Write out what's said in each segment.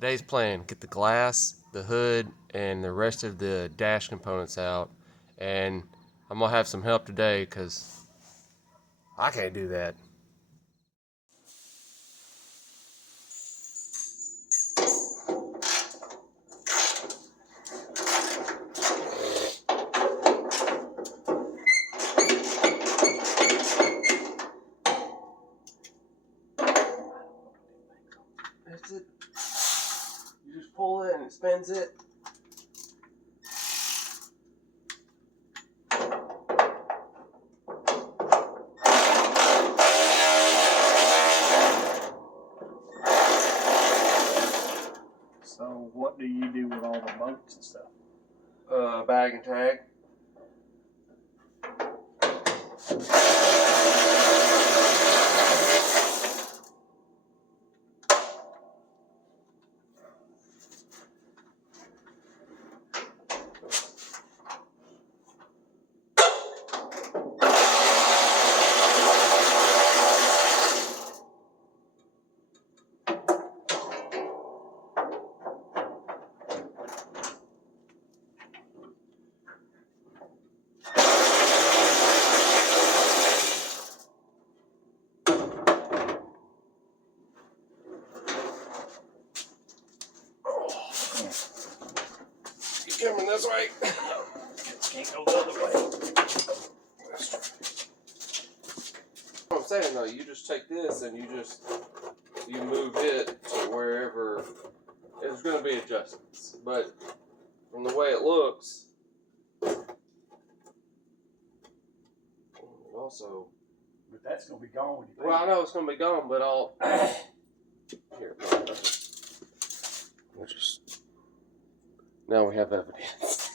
Today's plan, get the glass, the hood, and the rest of the dash components out. And I'm gonna have some help today because I can't do that. That's it. You just pull it and it spins it. So what do you do with all the bolts and stuff? Bag and tag. Keep coming this way. Can't go the other way. That's right. What I'm saying though, you just take this and you move it to wherever. There's going to be adjustments, but from the way it looks, also. But that's going to be gone. Well, I know it's going to be gone, but I'll. Here, we'll just. Now we have evidence.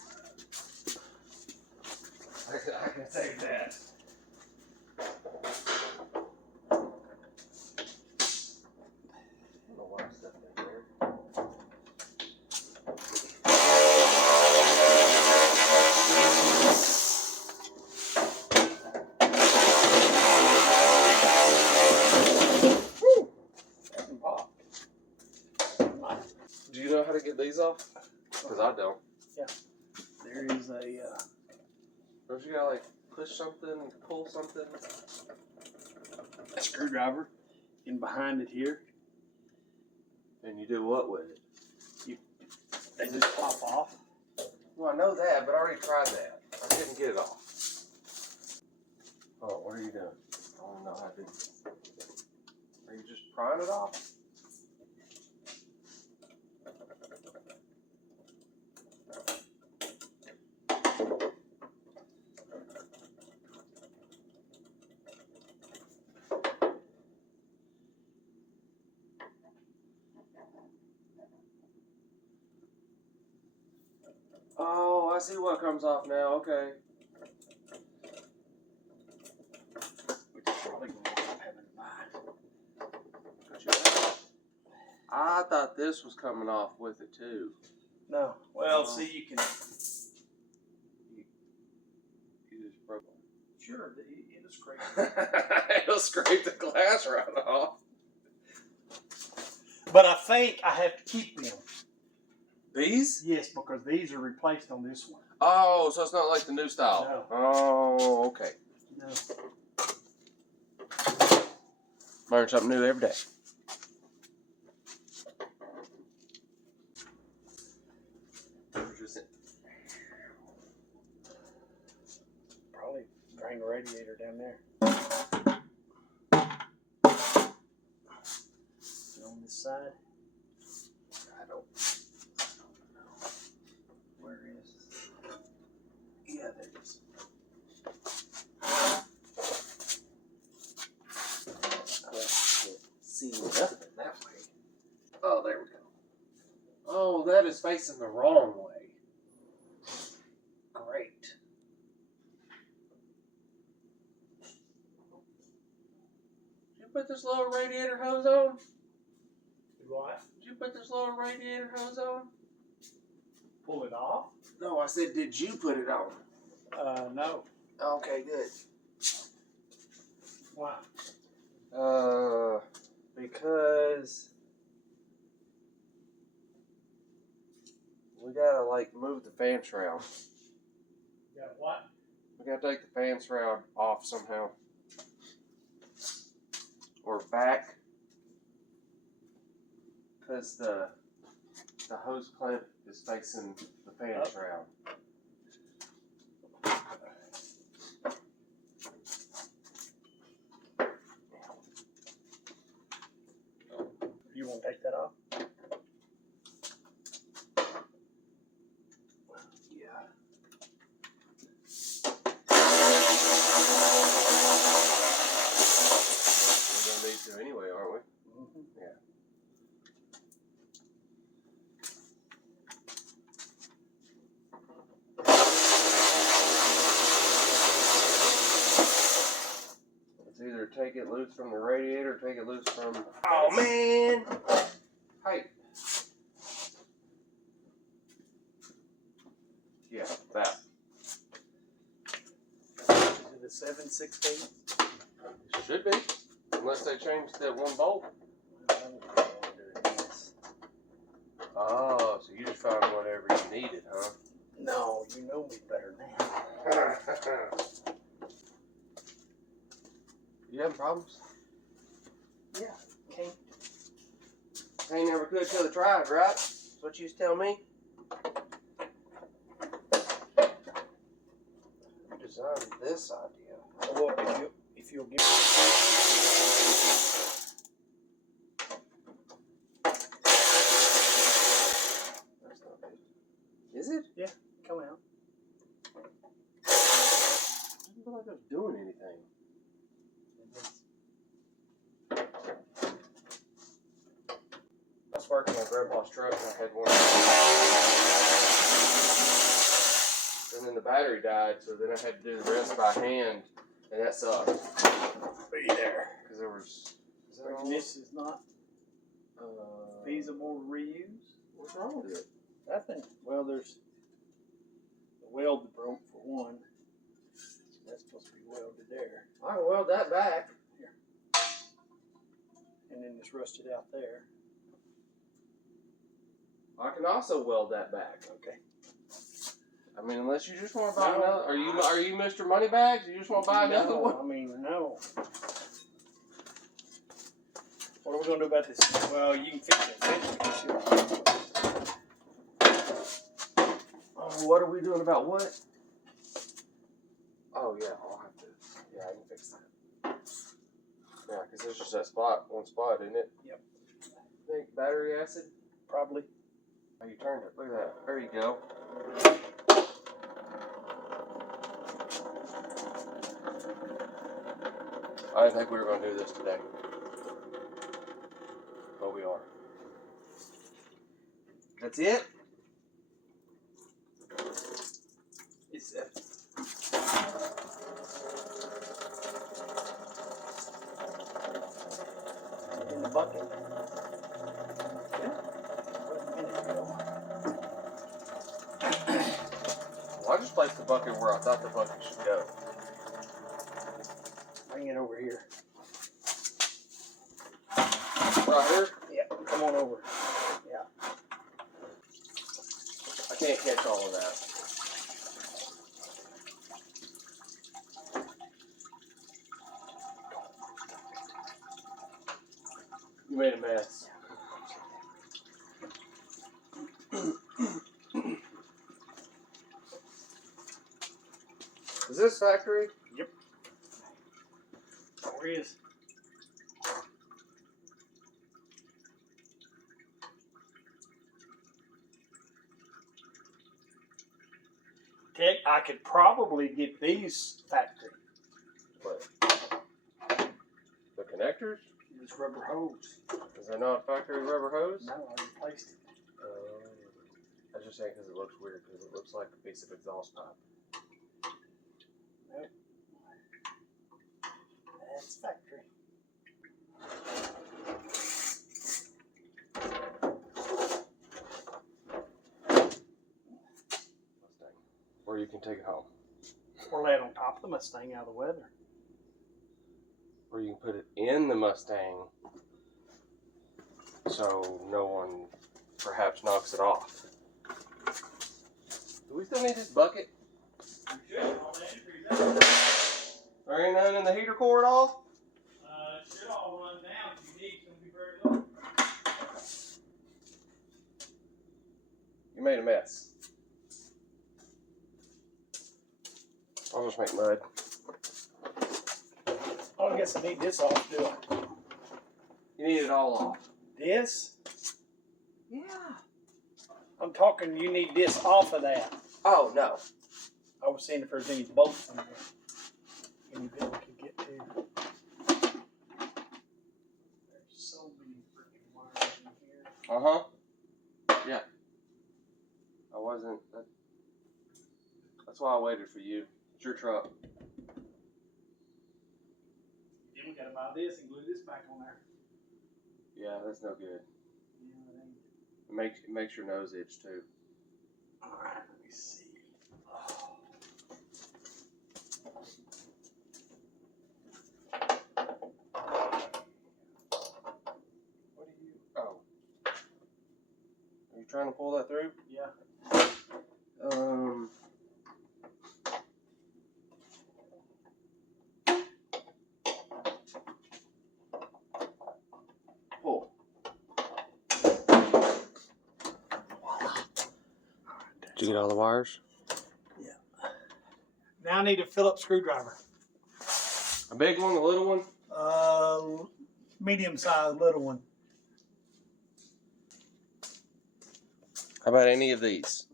I can take that. Do you know how to get these off? Because I don't. Yeah. There is a... Don't you gotta like push something, pull something? a screwdriver in behind it here. And you do what with it? They just pop off. Well, I know that, but I already tried that. I couldn't get it off. Oh, what are you doing? I don't know how to do this. Are you just prying it off? Oh, I see what comes off now. Okay. Which is probably going to end up having to buy. I thought this was coming off with it too. No. Well, see, you can... You just broke it. Sure, it'll scrape. It'll scrape the glass right off. But I think I have to keep them. These? Yes, because these are replaced on this one. Oh, so it's not like the new style? No. Oh, okay. No. Learn something new every day. Probably drain the radiator down there. On this side. I don't know. Where is? Yeah, there it is. I can't see nothing that way. Oh, there we go. Oh, that is facing the wrong way. Great. Did you put this little radiator hose on? What? Did you put this little radiator hose on? Pull it off? No, I said, did you put it on? No. Okay, good. Why? Because We gotta like move the fan shroud. Yeah, what? We gotta take the fan shroud off somehow. Or back. Because the hose clamp is facing the fan shroud. You won't take that off? Yeah. We're gonna need to anyway, aren't we? Mm-hmm. Yeah. It's either take it loose from the radiator or take it loose from... Oh, man! Hey. Yeah, that. Is it a 7/16? Should be. Unless they changed that one bolt. Oh, so you just found whatever you needed, huh? No, you know me better than that. You having problems? Yeah, can't. Ain't never could till they tried, right? That's what you used to tell me. Who designed this idea? Well, if you'll give That's not good. Is it? Yeah, come out. I didn't feel like I was doing anything. I was working on Grandpa's truck and I had one. And then the battery died, so then I had to do the rest by hand, and that sucked. Be there. Because there was... Is that all? This is not feasible to reuse. What's wrong with it? Nothing. Well, there's the weld that broke for one. That's supposed to be welded there. I can weld that back. Here. And then it's rusted out there. I can also weld that back. Okay. I mean, unless you just want to buy another. Are you Mr. Moneybags? You just want to buy another one? I mean, no. What are we going to do about this? Well, you can fix it eventually. Oh, what are we doing about what? Oh, yeah, I'll have to. Yeah, I can fix that. Yeah, because there's just that spot, one spot, isn't it? Yep. Think battery acid? Probably. Oh, you turned it. Look at that. There you go. I didn't think we were going to do this today. But we are. That's it? It's in the bucket. Yeah. A minute ago. Well, I just placed the bucket where I thought the bucket should go. Bring it over here. Right here? Yeah, come on over. Yeah. I can't catch all of that. You made a mess. Is this factory? Yep. Where is? Okay, I could probably get these factory. What? The connectors? This rubber hose. Is that not a factory rubber hose? No, I replaced it. I was just saying because it looks weird, because it looks like a piece of exhaust pipe. Nope. That's factory. Mustang. Or you can take it home. Or lay it on top of the Mustang out of the weather. Or you can put it in the Mustang so no one perhaps knocks it off. still need this bucket? You should, all the entries up. There ain't none in the heater core at all? It should all run down. If you need, it's going to be very low. You made a mess. I'll just make mud. Oh, I guess I need this off, do I? You need it all off. This? Yeah. I'm talking, you need this off of that. Oh, no. I was seeing if there's any bolts in there. Any bit we could get to. There's so many freaking wires in here. Uh-huh. Yeah. I wasn't... That's why I waited for you. It's your truck. Then we gotta buy this and glue this back on there. Yeah, that's no good. Yeah, it ain't. It makes your nose itch, too. Alright, let me see. What are you... Oh. Are you trying to pull that through? Yeah. Pull. Did you get all the wires? Yeah. Now I need a Phillips screwdriver. A big one, a little one? Medium sized little one. How about any of these?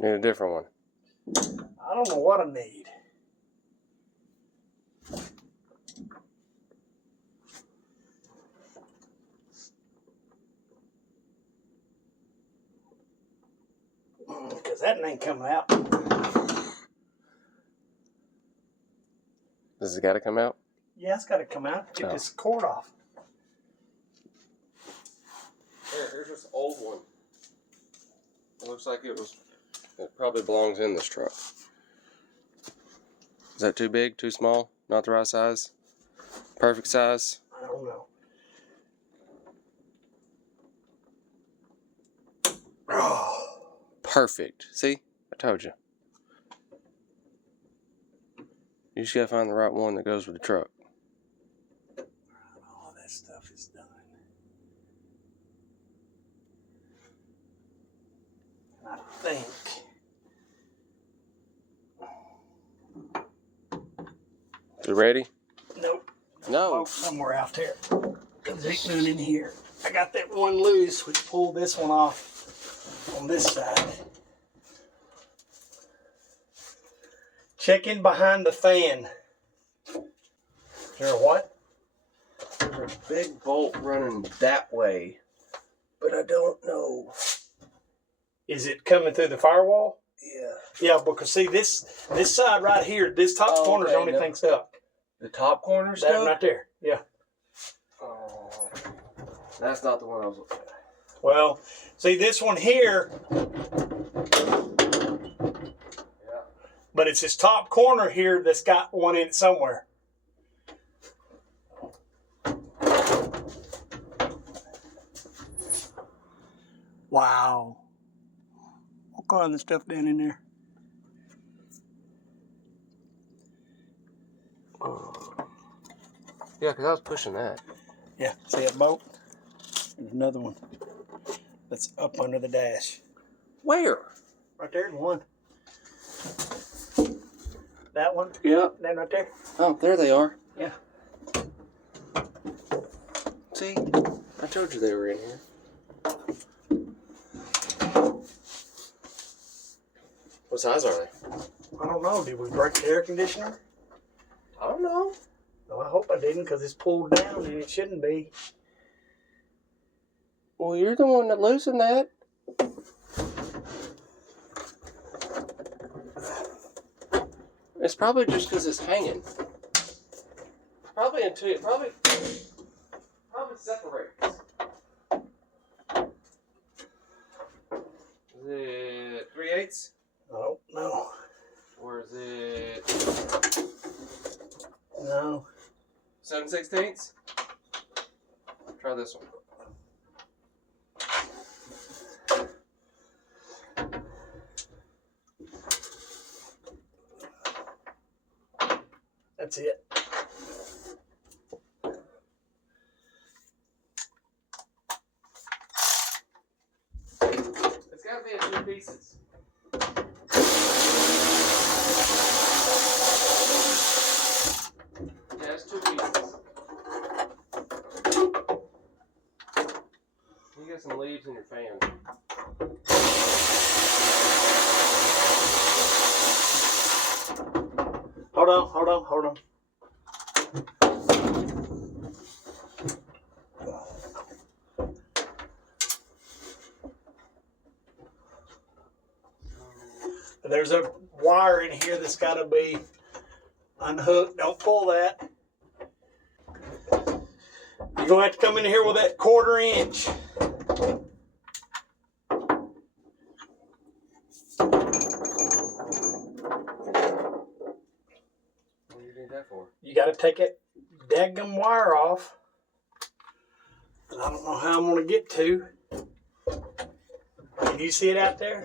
Need a different one. I don't know what I need. Because that ain't coming out. Does it got to come out? Yeah, it's got to come out. Get Oh. this cord off. Here's this old one. It looks like it probably belongs in this truck. Is that too big, too small, not the right size? Perfect size? I don't know. Oh. Perfect. See? I told you. You just gotta find the right one that goes with the truck. All that stuff is done. I think. You ready? Nope. No. Oh, somewhere out there. Because there's none in here. I got that one loose, which pulled this one off on this side. Check in behind the fan. Is there a what? There's a big bolt running that way, but I don't know. Is it coming through the firewall? Yeah. Yeah, because see this side right here, this top corner's the only thing stuck. The top corner's That stuck? right there. Yeah. Oh, that's not the one I was looking at. Well, see this one here, Yeah. but it's this top corner here that's got one in it somewhere. Wow. What kind of stuff down in there? Yeah, because I was pushing that. Yeah, see that bolt? There's another one that's up under the dash. Where? Right there, the one. That one? Yeah. That right there? Oh, there they are. Yeah. See? I told you they were in here. What size are they? I don't know. Did we break the air conditioner? I don't know. No, I hope I didn't because it's pulled down and it shouldn't be. Well, you're the one that loosened that. It's probably just because it's hanging. Probably separates. 6/8? I don't know. Or is it No. 7/16? Try this one. That's it. It's got to be in 2 pieces. Yeah, it's 2 pieces. You got some leaves in your fan. Hold on. There's a wire in here that's got to be unhooked. Don't pull that. You're going to have to come in here with that 1/4 inch. What do you need that for? You got to take that daggum wire off. And I don't know how I'm going to get to. Can you see it out there?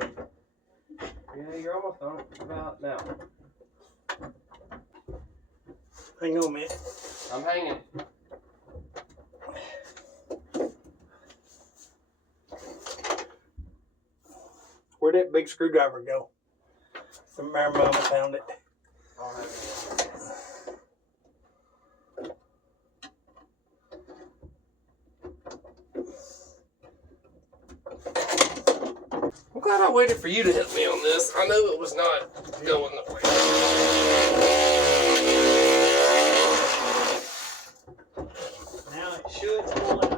Yeah, you're almost on it. About now. Hang on a minute. I'm hanging. Where'd that big screwdriver go? From where Mama found it. I'll have it. I'm glad I waited for you to help me on this. I knew it was not going the way. Now it should pull out.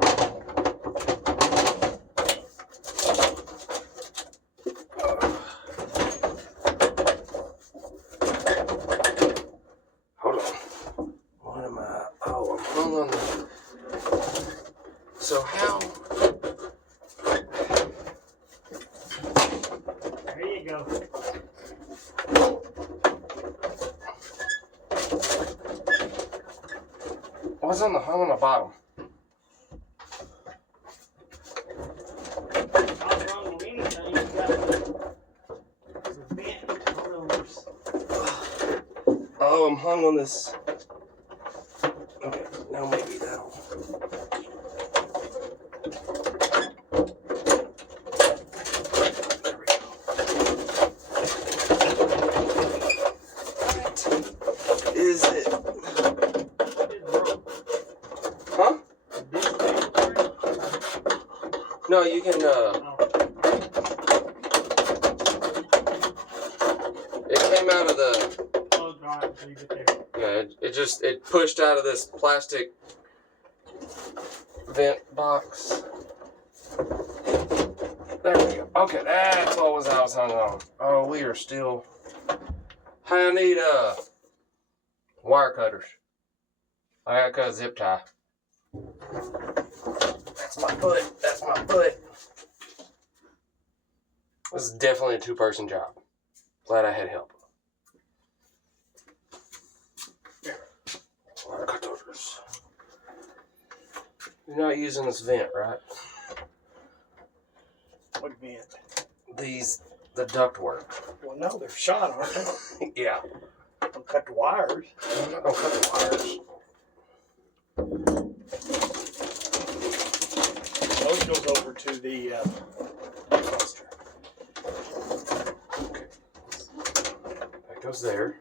Hold on. What am I? Oh, I'm hung on the. So how? There you go. What's on the hung on the bottom? Not wrong with anything. You got the vent on those. Oh, I'm hung on this. Okay, now maybe that'll. There we go. What is it? It broke. Huh? This thing broke. No, you can. Oh. It came out of the. Oh, God, leave it there. Yeah, it pushed out of this plastic vent box. There we go. Okay, that's what I was hung on. Oh, we are still. I need wire cutters. I gotta cut a zip tie. That's my foot. That's my foot. This is definitely a 2-person job. Glad I had help. Wire cutters. You're not using this vent, right? What vent? The duct work. Well, no, they're shot, aren't they? Yeah. Don't cut the wires. I'm not gonna cut the wires. Those goes over to the cluster. Okay. That goes there.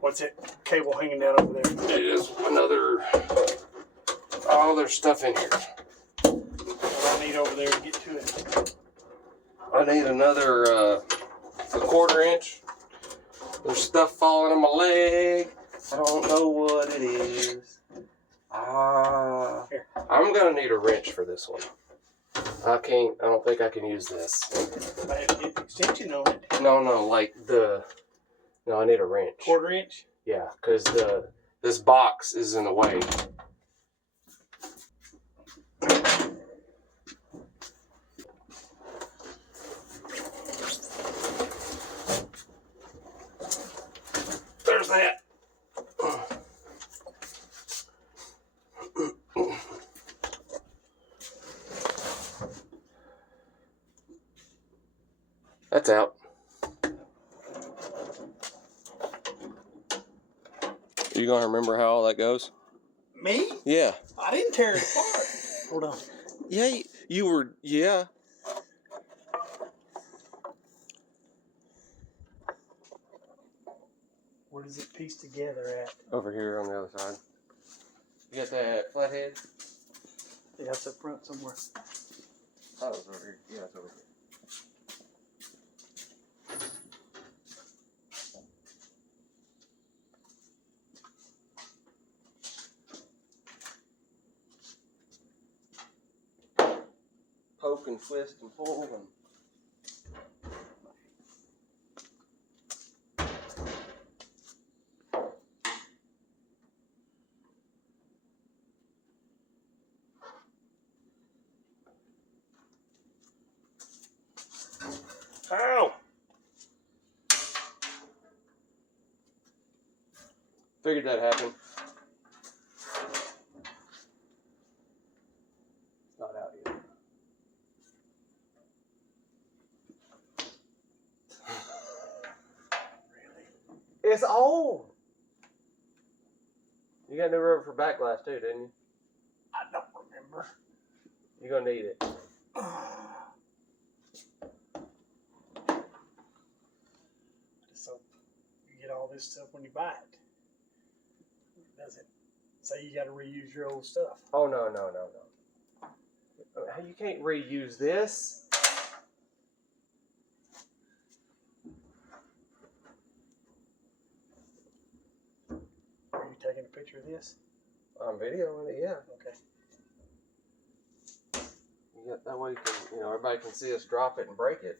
What's it? Cable hanging down over there. It is another. Oh, there's stuff in here. What I need over there to get to it. I need another a 1/4 inch. There's stuff falling on my leg. I don't know what it is. I'm gonna need a wrench for this one. I don't think I can use this. I have to get the extension on it. No, I need a wrench. 1/4 inch. Yeah, because this box is in the way. That's out. Are you gonna remember how all that goes? Me? Yeah. I didn't tear it apart. Hold on. Yeah, you were. Yeah. Where does it piece together at? Over here on the other side. You got that flathead? Yeah, it's up front somewhere. Oh, it's over here. Yeah, it's over here. Poke and twist and pull and. Ow! Figured that happened. It's not out yet. Really? It's old. You got new rubber for back glass too, didn't you? I don't remember. You're gonna need it. So you get all this stuff when you buy it. Does it say you got to reuse your old stuff? Oh no. You can't reuse this. Are you taking a picture of this? I'm videoing it, yeah. Okay. That way you can, everybody can see us drop it and break it.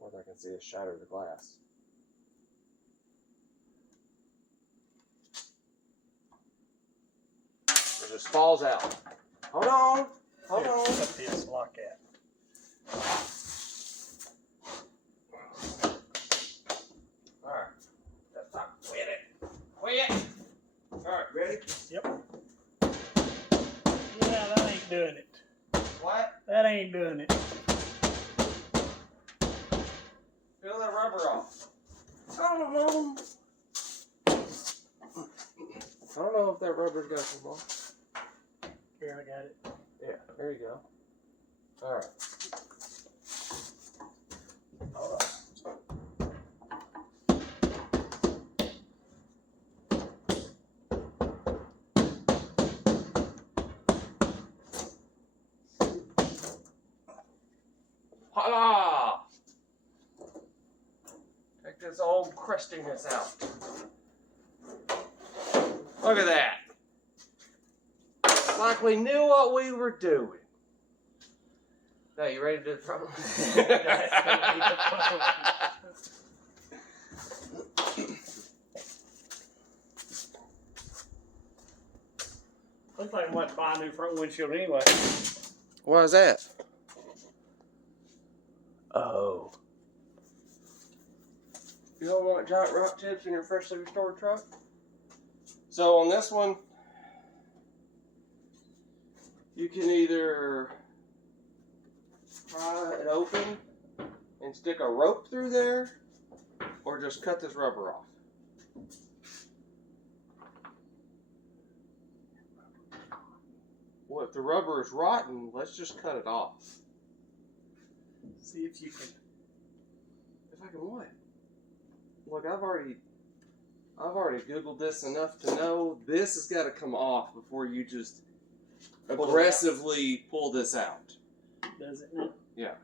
Or they can see us shatter the glass. It just falls out. Hold on. Hold on. Set this lock at. Alright. That's not quit it. Quit. Alright, ready? Yep. Yeah, that ain't doing it. What? That ain't doing it. Peel that rubber off. I don't know. I don't know if that rubber's got some more. Here, I got it. Yeah, there you go. Alright. Hold on. Holla! Take this old crustiness out. Look at that. Like we knew what we were doing. Now, you ready to do the front one? That's gonna be the front Looks like I might buy a new front windshield anyway. Why is that? Oh. You don't want giant rock chips in your freshly restored truck? So on this one, you can either pry it open and stick a rope through there, or just cut this rubber off. Well, if the rubber is rotten, let's just cut it off. See if you can. If I can what? Look, I've already Googled this enough to know this has got to come off before you just aggressively pull this out. Does it now? Yeah.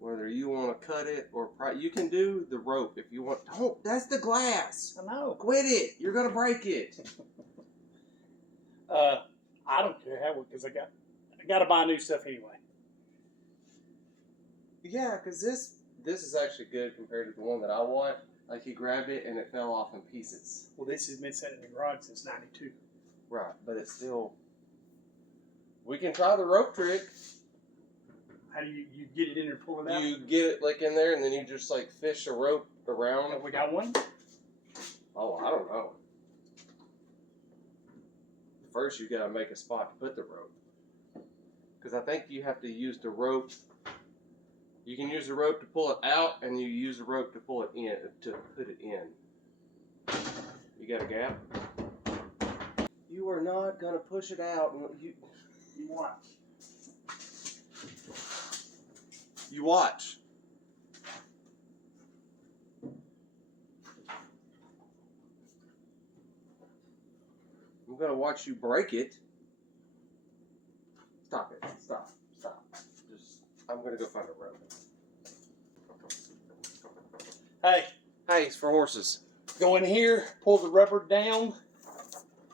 Whether you want to cut it or you can do the rope if you want. Don't. That's the glass. I know. Quit it. You're gonna break it. I don't care how because I got to buy new stuff anyway. Yeah, because this is actually good compared to the one that I want. Like, you grabbed it and it fell off in pieces. Well, this has been sitting in the garage since '92. Right, but it's still. We can try the rope trick. How do you get it in there and pull it out? You get it like in there, and then you just like fish a rope around. We got one? Oh, I don't know. First, you gotta make a spot to put the rope, because I think you have to use the rope. You can use the rope to pull it out, and you use the rope to pull it in to put it in. You got a gap? You are not gonna push it out. You watch. You watch. I'm gonna watch you break it. Stop it. Stop. Stop. I'm gonna go find a rope. Hey. Hey, it's for horses. Go in here, pull the rubber down.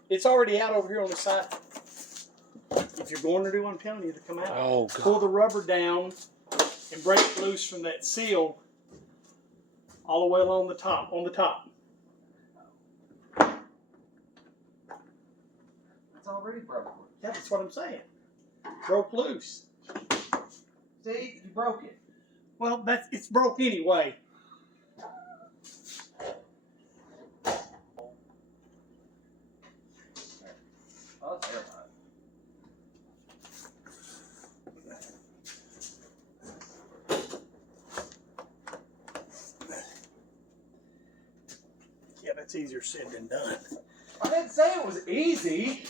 It's already out over here on the side. If you're going to do what I'm telling you to come out. Oh, God. Pull the rubber down and break it loose from that seal all the way along the top, on the top. It's already broken. Yeah, that's what I'm saying. Broke loose. See, you broke it. Well, it's broke anyway. Oh, that's terrifying. Yeah, that's easier said than done. I didn't say it was easy.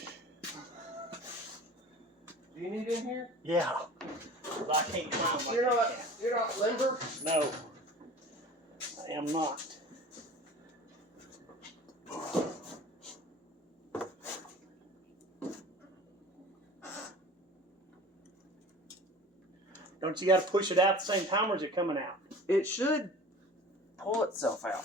Do you need in here? Yeah. But I can't climb like You're not limber? No. I am not. Don't you got to push it out at the same time, or is it coming out? It should pull itself out.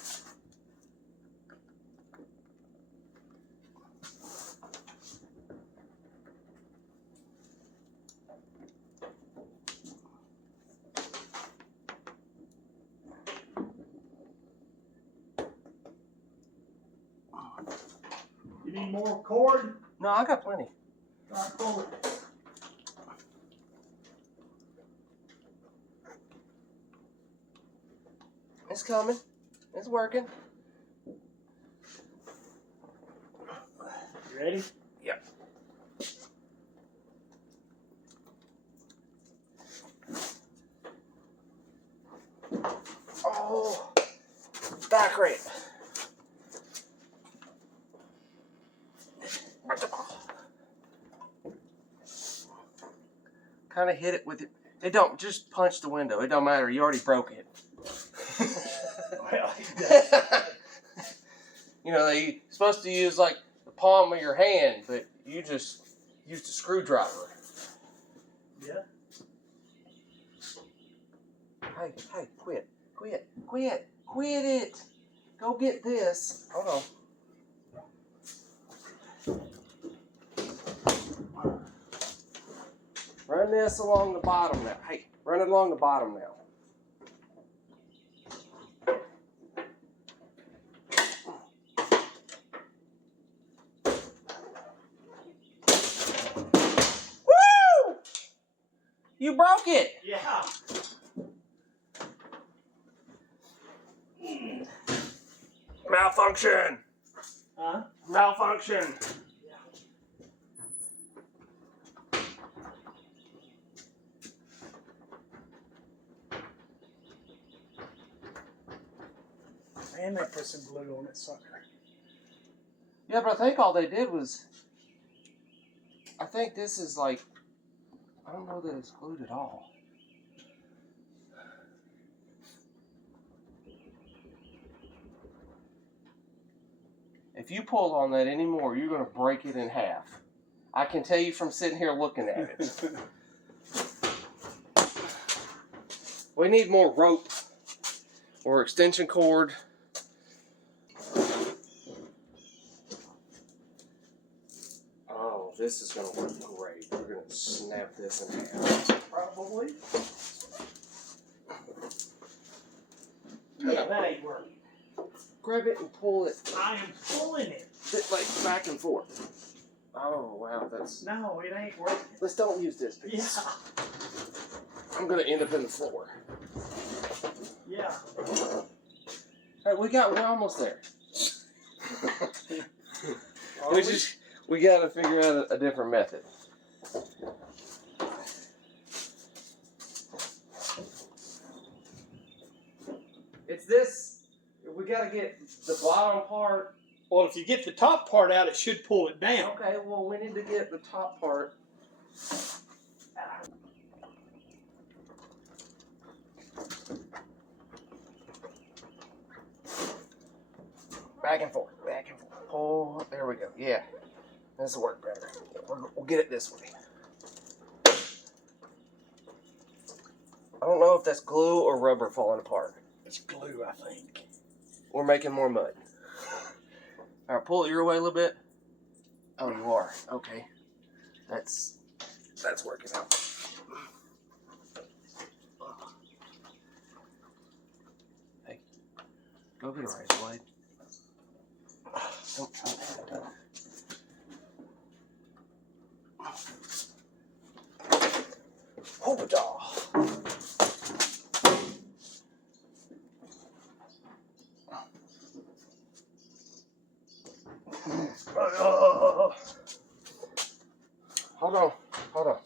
You need more cord? No, I got plenty. All right, pull it. It's coming. It's working. You ready? Yep. Oh, back ramp. Kind of hit it with it. It don't just punch the window. It don't matter. You already broke it. Well, you know, you're supposed to use like the palm of your hand, but you just used a screwdriver. yeah. Hey, quit it. Go get this. Hold on. Run this along the bottom now. Hey, run it along the bottom now. Woo! You broke it. Yeah. Malfunction. Huh? Malfunction. And they put some glue on it, sucker. Yeah, but I think all they did was, I think this is like, I don't know that it's glued at all. If you pull on that anymore, you're going to break it in half. I can tell you from sitting here looking at it. We need more rope or extension cord. Oh, this is going to work great. We're going to snap this in half. Probably. Yeah, that ain't working. Grab it and pull it. I am pulling it. Like back and forth. Oh, wow, that's... No, it ain't working. Let's don't use this piece. Yeah. I'm going to end up in the floor. Yeah. All right, we're almost there. We got to figure out a different method. It's this. We got to get the bottom part. Well, if you get the top part out, it should pull it down. Okay, well, we need to get the top part. Back and forth, back and forth. Oh, there we go. Yeah, this will work better. We'll get it this way. I don't know if that's glue or rubber falling apart. It's glue, I think. We're making more mud. All right, pull it your way a little bit. Oh, you are. Okay. That's working out. Hey, go get a razor blade. Don't try that. Hoop-a-daw. Hold on.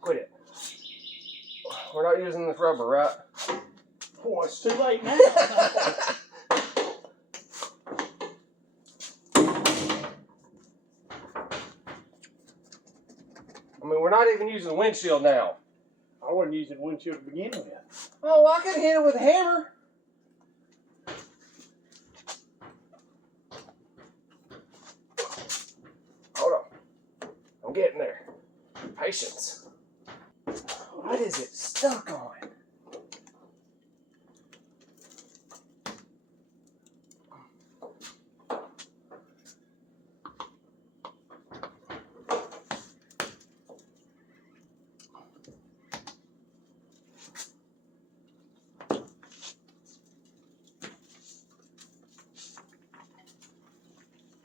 Quit it. We're not using this rubber, right? Boy, it's too late now. I mean, we're not even using the windshield now. I wasn't using windshield to begin with. Oh, I could hit it with a hammer. Hold on. I'm getting there. Patience. What is it stuck on?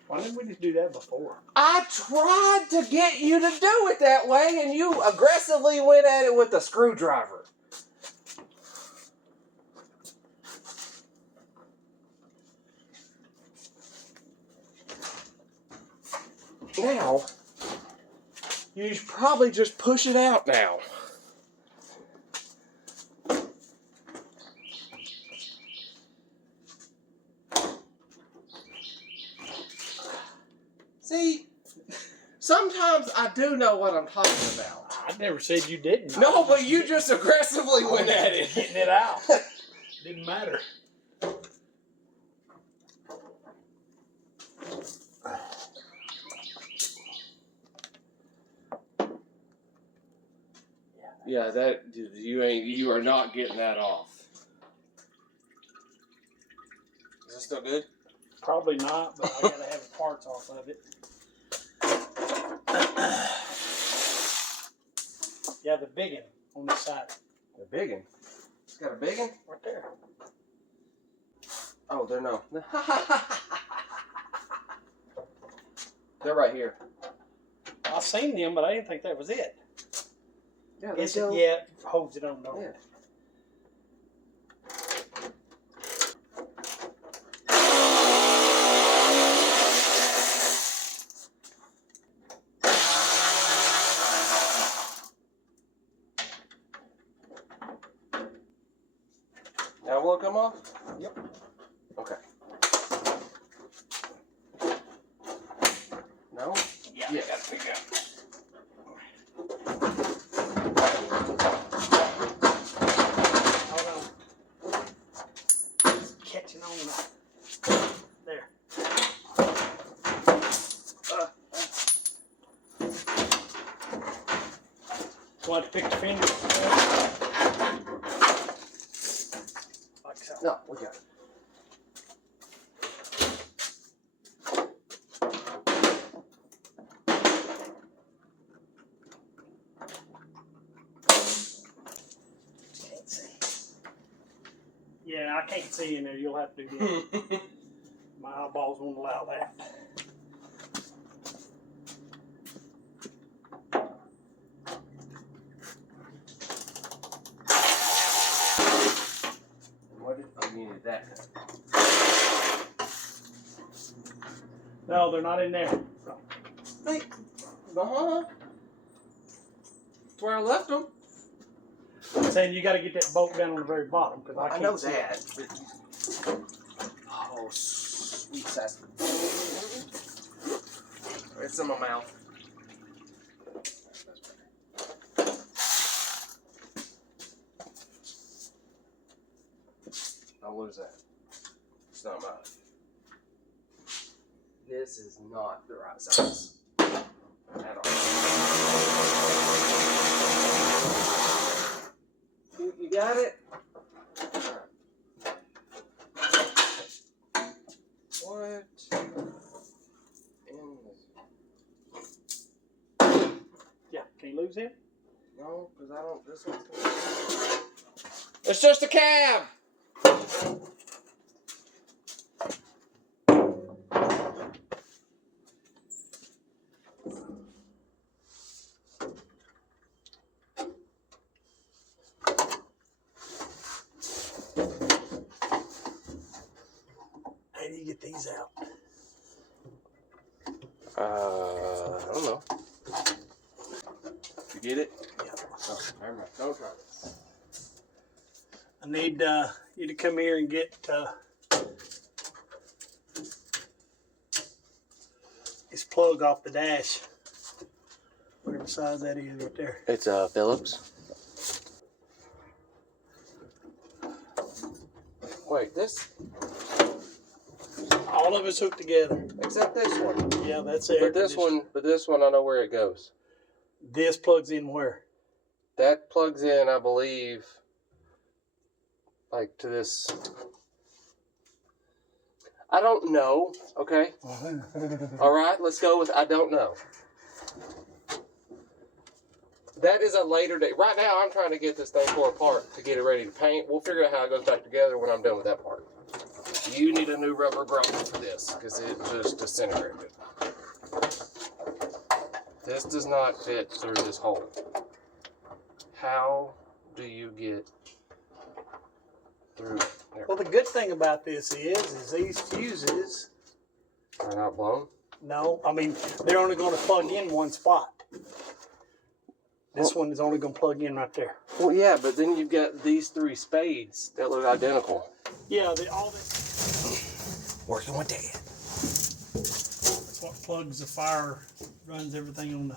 Why didn't we just do that before? I tried to get you to do it that way, and you aggressively went at it with a screwdriver. Now, you should probably just push it out now. See, sometimes I do know what I'm talking about. I never said you didn't. No, but you just aggressively went at it. Getting it out. Didn't matter. Yeah, you are not getting that off. Is this still good? Probably not, but I gotta have the parts off of it. Yeah, the big one on the side. The big one. It's got a big one? Right there. Oh, they're no. They're right here. I've seen them, but I didn't think that was it. Yeah, Yeah, it holds it on, though. Yeah. Now will it come off? Yep. Okay. No? Yeah. Yeah, gotta pick up. Hold on. It's catching on that. There. Want to pick the finger? Like so. No, we got it. Can't see. Yeah, I can't see in there. You'll have to do that. My eyeballs won't allow that. needed that. No, they're not in there. Hey, that's where I left them. I'm saying you got to get that bolt down on the very bottom because I can't know see that. it. But... Oh, sweet sass. It's in my mouth. Don't lose that. It's not mine. This is not the right size at all. You got it? What in the... Yeah, can you lose him? No, because I don't... This one's gonna... It's just a cab! How do you get these out? I don't know. You get it? Yeah. Oh, never mind. Don't try this. I need you to come here and get this plug off the dash. Whatever size that is right there. It's Phillips. Wait, this? All of it's hooked together. Except this one. Yeah, that's it. But this one, I know where it goes. This plugs in where? That plugs in, I believe, like to this. I don't know. Okay. All right. Let's go with I don't know. That is a later date. Right now, I'm trying to get this thing tore apart to get it ready to paint. We'll figure out how it goes back together when I'm done with that part. You need a new rubber grommet for this because it just disintegrated. This does not fit through this hole. How do you get through there? Well, the good thing about this is these fuses. Are not blown? No, I mean they're only going to plug in one spot. This one is only going to plug in right there. Well, yeah, but then you've got these three spades that look identical. Yeah, all this. Working with Dad. That's what plugs the fire, runs everything on the.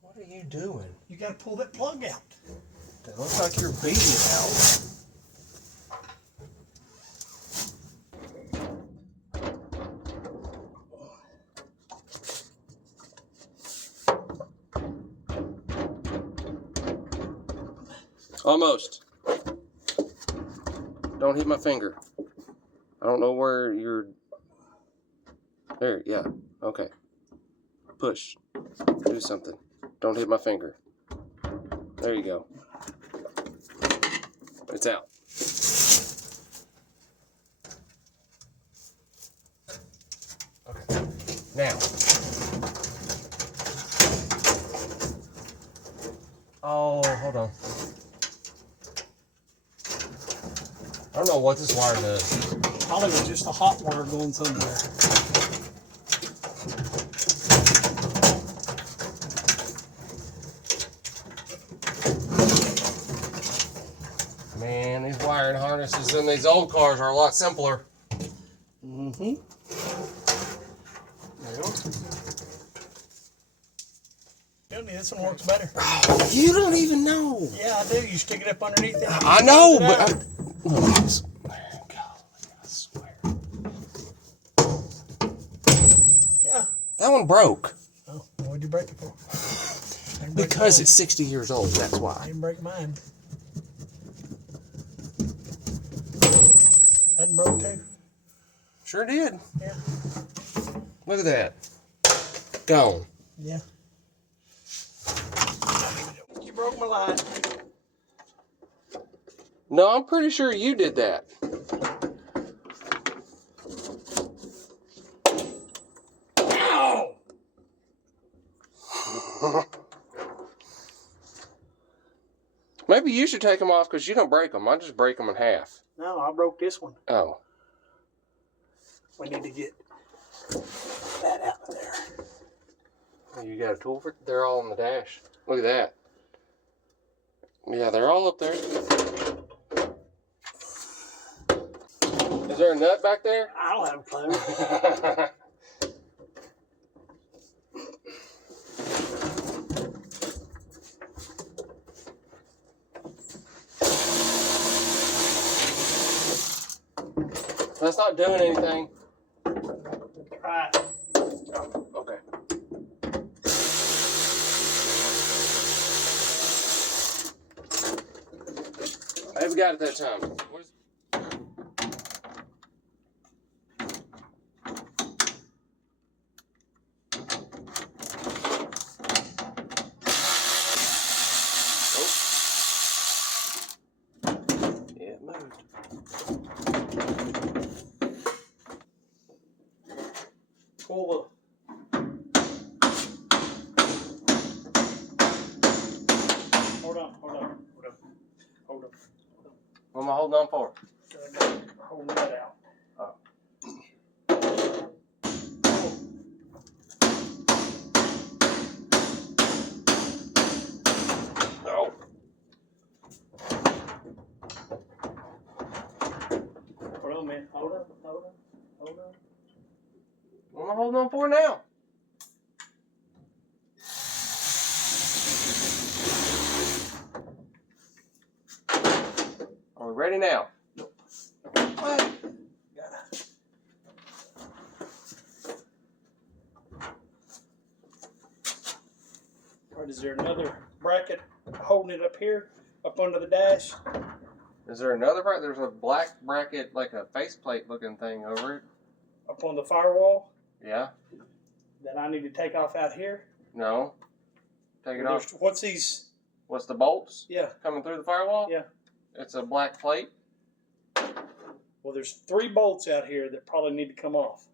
What are you doing? You got to pull that plug out. It looks like you're beating it out. Almost. Don't hit my finger. I don't know where you're... There, yeah. Okay. Push. Do something. Don't hit my finger. There you go. It's out. Okay. Now. Oh, hold on. I don't know what this wire does. Probably was just a hot wire going somewhere. Man, these wiring harnesses in these old cars are a lot simpler. Mm-hmm. Tell me this one works better. Oh, you don't even know. Yeah, I do. You stick it up underneath it. I know, but I swear. Yeah. That one broke. Oh, what'd you break it for? Because it's 60 years old, that's I why. didn't break mine. That broke too. Sure did. Yeah. Look at that. Gone. Yeah. You broke my line. No, I'm pretty sure you did that. Ow! Maybe you should take them off because you don't break them. I just break them in half. No, I broke this one. Oh. We need to get that out of there. You got a tool for it? They're all on the dash. Look at that. Yeah, they're all up there. Is there a nut back there? I don't have a clue. That's not doing anything. Right. Oh, okay. Maybe got it that time. Where's... Oh. Yeah, it moved. Pull the. Hold on. What am I holding on for? Hold that out. Oh. Oh. Hold on, man. Hold on. What am I holding on for now? Are we ready now? Nope. What? Alright, is there another bracket holding it up here, up under the dash? Is there another bracket? There's a black bracket, like a faceplate looking thing over it. Up on the firewall Yeah. that I need to take off out here? No. Take it off. What's these? What's the bolts? Yeah. Coming through the firewall? Yeah. It's a black plate. Well, there's 3 bolts out here that probably need to come off,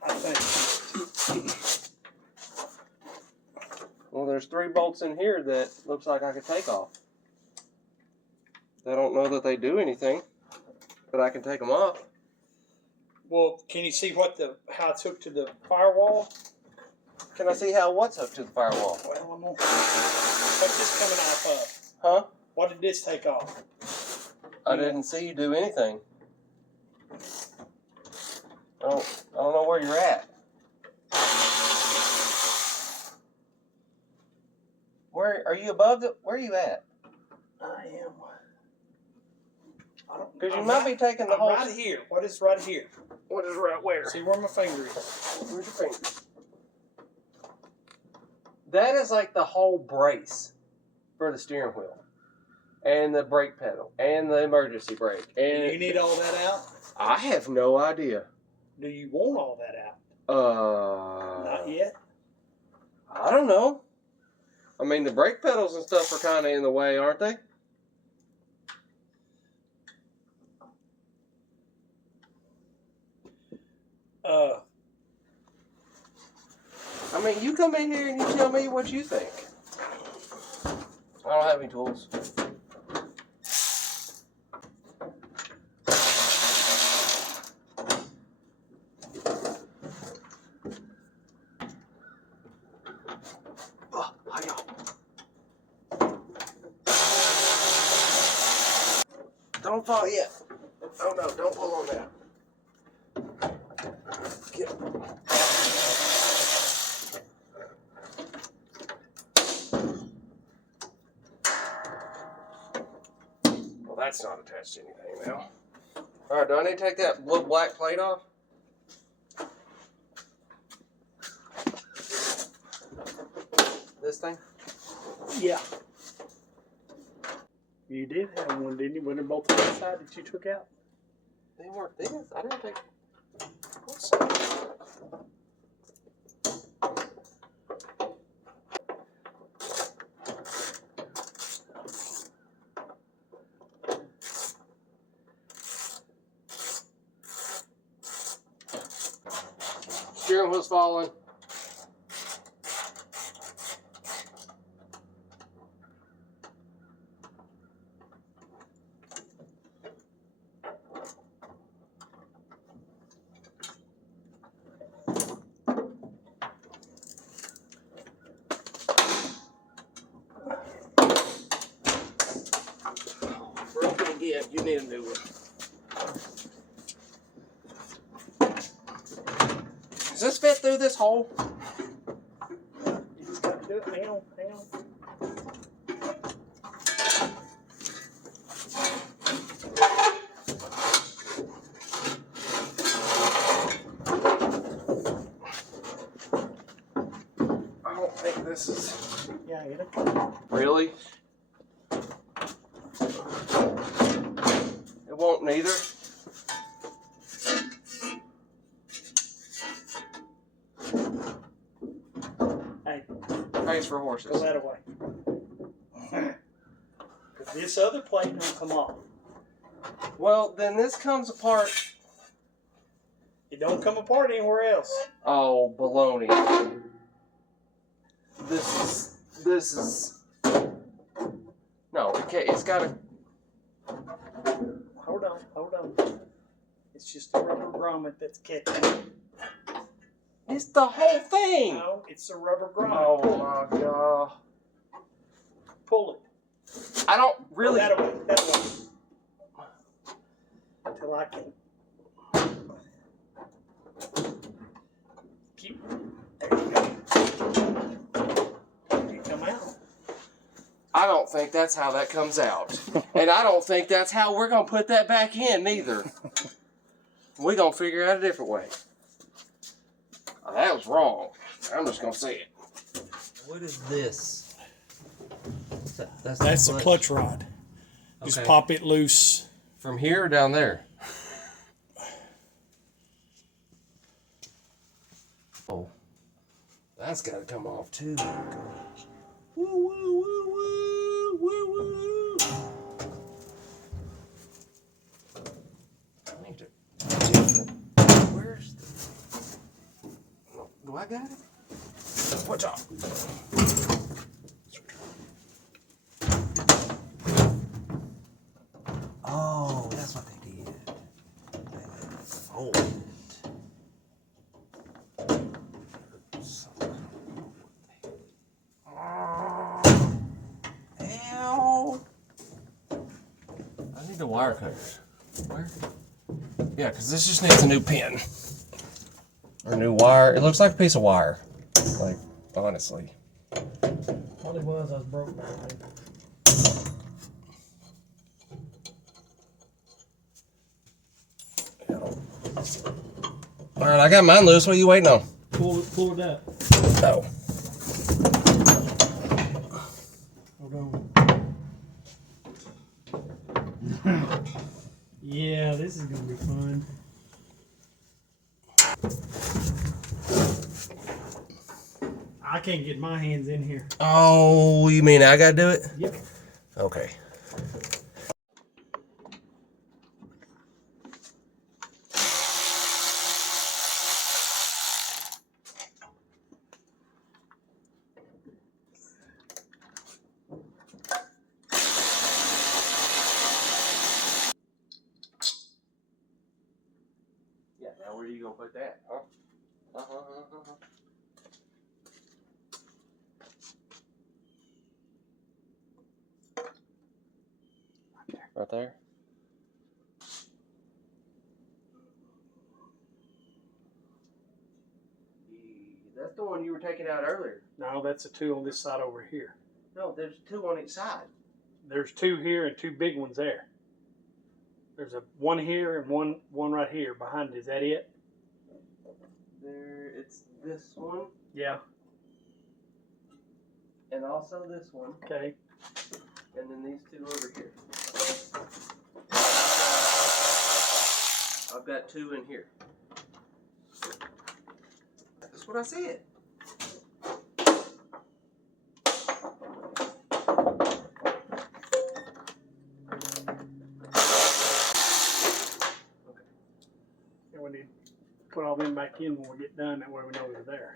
I think. Well, there's 3 bolts in here that looks like I could take off. I don't know that they do anything, but I can take them off. Well, can you see how it's hooked to the firewall? Can I see how what's hooked to the firewall? Well, I'm gonna. What's this coming off of? Huh? What did this take off? I didn't see you do anything. I don't know where you're at. Where are you above the? Where are you at? I am. I don't. Because you might be taking the I'm whole. right here. What is right here? What is right where? See where my finger is. Where's your finger? That is like the whole brace for the steering wheel, and the brake pedal, and the emergency brake. And Do you need all that out? I have no idea. Do you want all that out? Not yet. I don't know. I mean, the brake pedals and stuff are kind of in the way, aren't they? I mean, you come in here and you tell me what you think. I don't have any tools. Oh, hi y'all. Don't fall yet. Oh no, don't pull on that. Get. Well, that's not attached to anything now. Alright, do I need to take that blue black plate off? This thing? Yeah. You did have one, didn't you? When they're both on the side that you took out? They weren't these. I didn't take. What's steering wheel's falling. Yeah, you need a new one. Does this fit through this hole? You just got to do it. Hang on, hang on. I don't think this is... Yeah, get it. Really? It won't neither? Hey, Pays for horses. go that away. Because this other plate don't come off. Well, then this comes apart. It don't come apart anywhere else. Oh, baloney. This is... No, it's gotta... Hold on, hold on. It's just the rubber grommet that's catching. It's the whole thing! No, it's the rubber grommet. Oh my god. Pull it. I don't really... That away, that away. Until I can. Keep. There you go. You come out. I don't think that's how that comes out. And I don't think that's how we're going to put that back in, neither. We're going to figure out a different way. Oh, that was wrong. I'm just going to say it. What is this? That's the clutch rod. Just Okay. pop it loose. From here or down there? Oh. That's got to come off too. Woo, woo, woo, woo, woo, woo. I need to... Where's the... Do I got it? Watch out. Oh, that's what they did. Fold it. Ow! I need the wire cutters. Where? Yeah, because this just needs a new pin. Or new wire. It looks like a piece of wire. Like, honestly. All it was, I was broke down. Alright, I got mine loose. What are you waiting on? Pull it up. Oh. Hold on. Yeah, this is gonna be fun. I can't get my hands in here. Oh, you mean I gotta do it? Yep. Okay. Yeah, now where are you gonna put that, huh? Right there? That's the one you were taking out earlier. No, that's a two on this side over here. No, there's two on each side. There's two here and two big ones there. There's a one here and one right here behind it. Is that it? There, it's this one, Yeah. and also this one, Okay. and then these two over here. I've got two in here. That's what I said. And we need to put all them back in when we get done. That way we know they're there.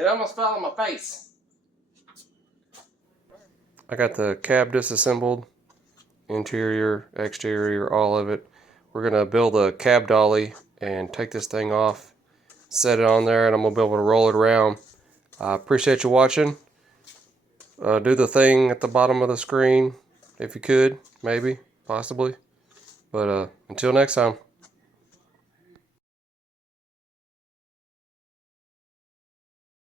It almost fell on my face. I got the cab disassembled, interior, exterior, all of it. We're gonna build a cab dolly and take this thing off, set it on there, and I'm gonna be able to roll it around. I appreciate you watching. Do the thing at the bottom of the screen if you could, maybe, possibly. But until next time.